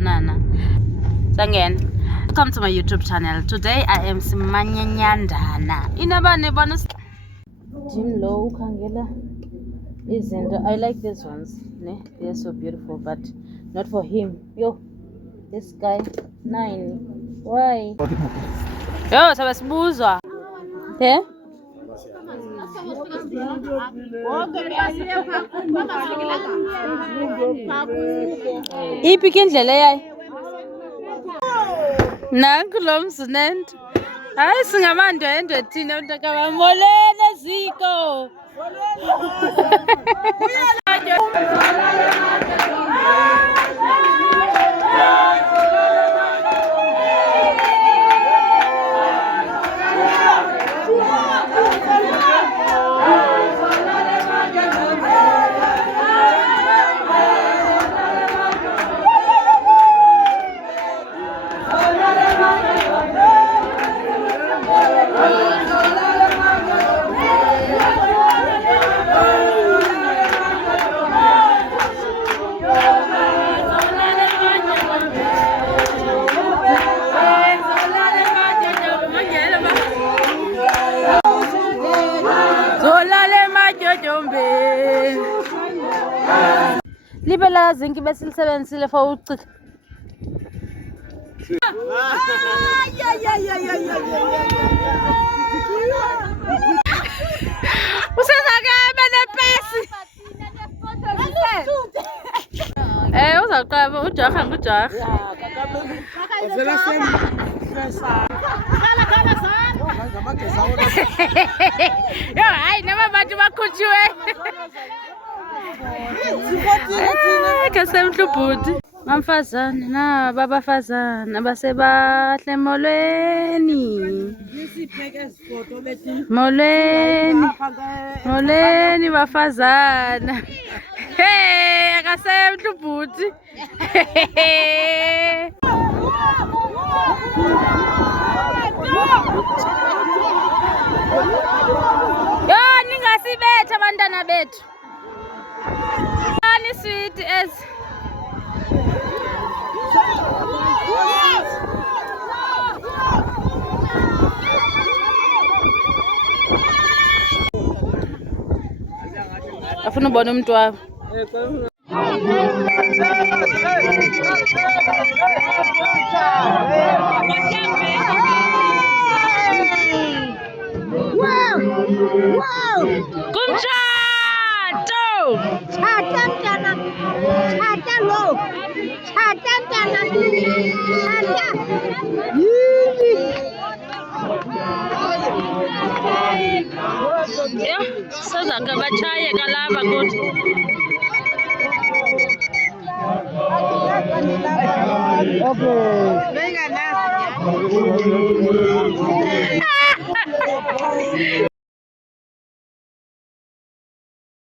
Sunana. Sangen, welcome to my YouTube channel. Today I am Simanyanyandana. Inabane bonus. Jim Low Kangela isn't. I like these ones. Ne? They're so beautiful, but not for him. Yo, this guy 9. Why? Yo, sabasibuzwa. Yeah? Iphi indlela yayi? Nanku lo mzinento. Hayi singamandwendwe thina mntakaba molene ziko. Libela zinki besilisebenzisile for ucika. Usezakebe nepesi. Uzaqaba ujaha ngujaha. Yo, hayi nama bantu bakhutshiwe. Kasemhlubhuti mamfazana na babafazana basebahle molweni molweni bafazana. Hey akasemhlubhuti. Yo ningasibetha abantwana bethu. Ani sweet as afuna ubona umuntu wabo. Kumtshato! Chata mntana. Chata lo. Chata mntana. Chata. Yini. Yo, sazaka bachaye kalapha kuthi. Okay.